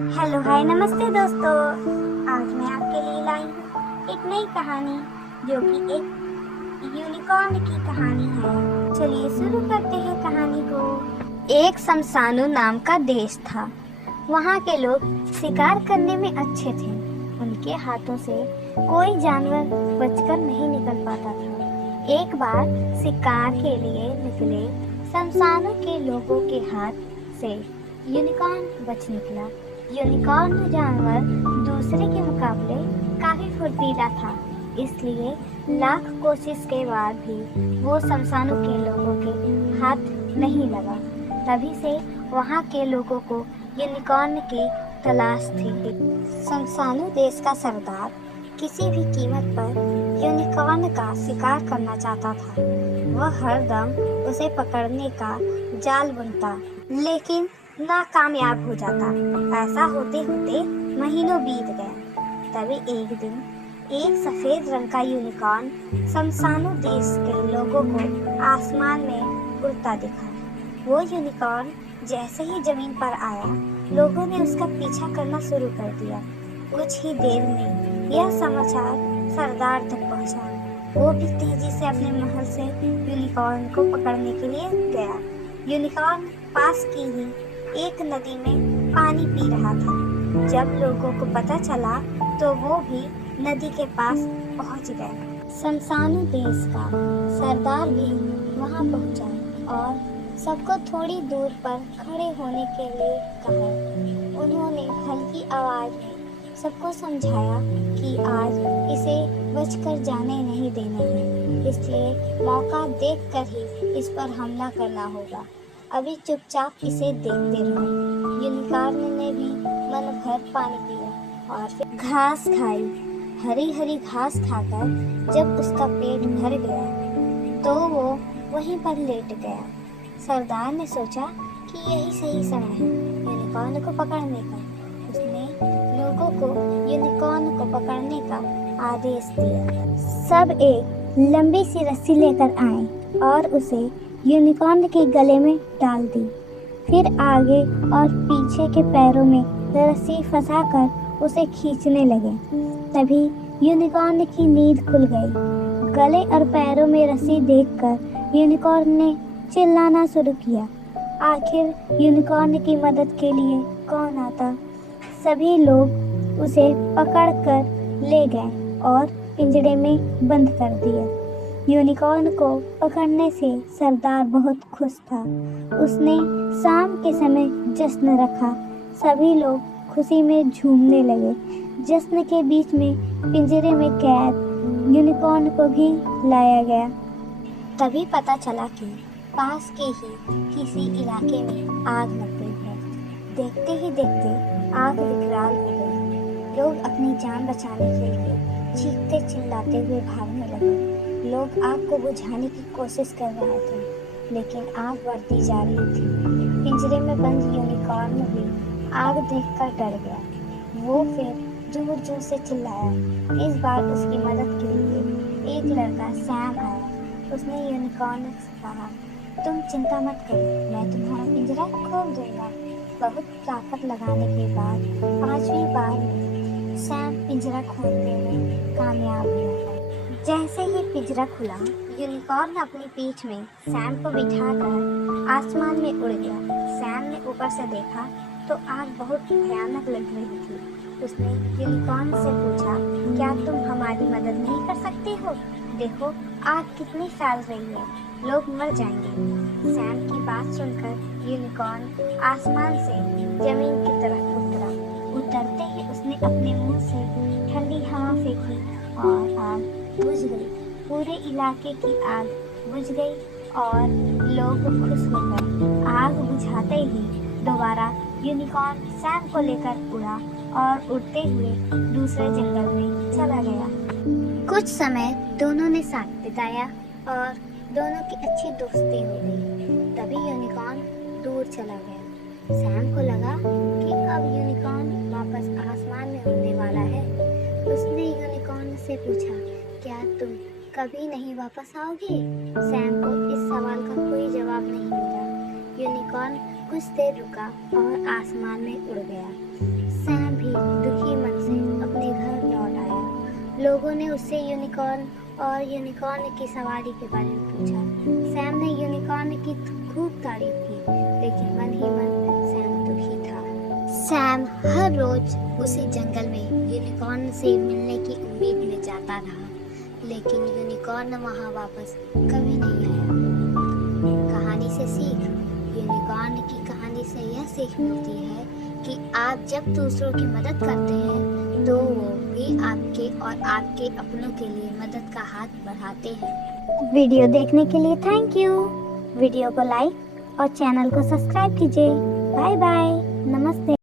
Hello hi नमस्ते दोस्तों। आज मैं आपके लिए लाई हूँ एक नई कहानी जो कि एक यूनिकॉर्न की कहानी है। चलिए शुरू करते हैं कहानी को। एक शमशानु नाम का देश था। वहाँ के लोग शिकार करने में अच्छे थे। उनके हाथों से कोई जानवर बचकर नहीं निकल पाता था। एक बार शिकार के लिए निकले शमशानु के लोगों के हाथ से यूनिकॉर्न बच निकला। यूनिकॉर्न जानवर दूसरे के मुकाबले काफी फुर्तीला था, इसलिए लाख कोशिश के बाद भी वो शमशानु के लोगों के हाथ नहीं लगा। तभी से वहाँ के लोगों को यूनिकॉर्न की तलाश थी। शमशानु देश का सरदार किसी भी कीमत पर यूनिकॉर्न का शिकार करना चाहता था। वह हरदम उसे पकड़ने का जाल बुनता, लेकिन नाकामयाब हो जाता। ऐसा होते होते महीनों बीत गए। तभी एक दिन एक सफेद रंग का यूनिकॉर्न शमशानु देश के लोगों को आसमान में उड़ता दिखा। वो यूनिकॉर्न जैसे ही जमीन पर आया, लोगों ने उसका पीछा करना शुरू कर दिया। कुछ ही देर में यह समाचार सरदार तक पहुंचा। वो भी तेजी से अपने महल से यूनिकॉर्न को पकड़ने के लिए गया। यूनिकॉर्न पास की ही एक नदी में पानी पी रहा था। जब लोगों को पता चला तो वो भी नदी के पास पहुंच गए। शमशानु देश का सरदार भी वहां पहुंचा और सबको थोड़ी दूर पर खड़े होने के लिए कहा। उन्होंने हल्की आवाज में सबको समझाया कि आज इसे बचकर जाने नहीं देना है, इसलिए मौका देखकर ही इस पर हमला करना होगा। अभी चुपचाप इसे देखते रहो। यूनिकॉर्न ने भी मन भर पानी पिया और फिर घास खाई। हरी हरी घास खाकर जब उसका पेट भर गया तो वो वहीं पर लेट गया। सरदार ने सोचा कि यही सही समय है यूनिकॉर्न को पकड़ने का। उसने लोगों को यूनिकॉर्न को पकड़ने का आदेश दिया। सब एक लंबी सी रस्सी लेकर आए और उसे यूनिकॉर्न के गले में डाल दी। फिर आगे और पीछे के पैरों में रस्सी फंसाकर उसे खींचने लगे। तभी यूनिकॉर्न की नींद खुल गई। गले और पैरों में रस्सी देखकर यूनिकॉर्न ने चिल्लाना शुरू किया। आखिर यूनिकॉर्न की मदद के लिए कौन आता? सभी लोग उसे पकड़कर ले गए और पिंजरे में बंद कर दिया। यूनिकॉर्न को पकड़ने से सरदार बहुत खुश था। उसने शाम के समय जश्न रखा। सभी लोग खुशी में झूमने लगे। जश्न के बीच में पिंजरे में कैद यूनिकॉर्न को भी लाया गया। तभी पता चला कि पास के ही किसी इलाके में आग लग गई है। देखते ही देखते आग विकराल हो गई। लोग अपनी जान बचाने के लिए चीखते चिल्लाते हुए भागने लगे। लोग आग को बुझाने की कोशिश कर रहे थे, लेकिन आग बढ़ती जा रही थी। पिंजरे में बंद यूनिकॉर्न भी आग देखकर डर गया। वो फिर जोर जोर से चिल्लाया। इस बार उसकी मदद के लिए एक लड़का सैम आया। उसने यूनिकॉर्न से कहा, तुम चिंता मत करो, मैं तुम्हारा पिंजरा खोल दूंगा। बहुत ताकत लगाने के बाद 5वीं बार में सैम पिंजरा खोलने में कामयाब हुआ। जैसे ही पिंजरा खुला, यूनिकॉर्न अपनी पीठ में सैम को बिठाकर आसमान में उड़ गया। सैम ने ऊपर से देखा तो आग बहुत भयानक लग रही थी। उसने यूनिकॉर्न से पूछा, क्या तुम हमारी मदद नहीं कर सकते हो? देखो आग कितनी फैल रही है, लोग मर जाएंगे। सैम की बात सुनकर यूनिकॉर्न आसमान से जमीन की तरफ उतरा। उतरते ही उसने अपने मुंह से ठंडी हवा फेंकी और आग बुझ गई। पूरे इलाके की आग बुझ गई और लोग खुश हो गए। आग बुझाते ही दोबारा यूनिकॉर्न सैम को लेकर उड़ा और उड़ते हुए दूसरे जंगल में चला गया। कुछ समय दोनों ने साथ बिताया और दोनों की अच्छी दोस्ती हो गई। तभी यूनिकॉर्न दूर चला गया। सैम को लगा कि अब यूनिकॉर्न वापस आसमान में उड़ने वाला है। उसने यूनिकॉर्न से पूछा, क्या तुम कभी नहीं वापस आओगे? सैम को इस सवाल का कोई जवाब नहीं मिला। यूनिकॉर्न कुछ देर रुका और आसमान में उड़ गया। लोगों ने उससे यूनिकॉर्न और यूनिकॉर्न की सवारी के बारे में पूछा। सैम ने यूनिकॉर्न की खूब तारीफ की, लेकिन मन ही मन सैम दुखी था। सैम हर रोज उसी जंगल में यूनिकॉर्न से मिलने की उम्मीद में जाता रहा, लेकिन यूनिकॉर्न वहां वापस कभी नहीं आया। कहानी से सीख। यूनिकॉर्न की कहानी से यह सीख मिलती है कि आप जब दूसरों की मदद करते हैं तो वो भी आपके और आपके अपनों के लिए मदद का हाथ बढ़ाते हैं। वीडियो देखने के लिए थैंक यू। वीडियो को लाइक और चैनल को सब्सक्राइब कीजिए। बाय बाय, नमस्ते।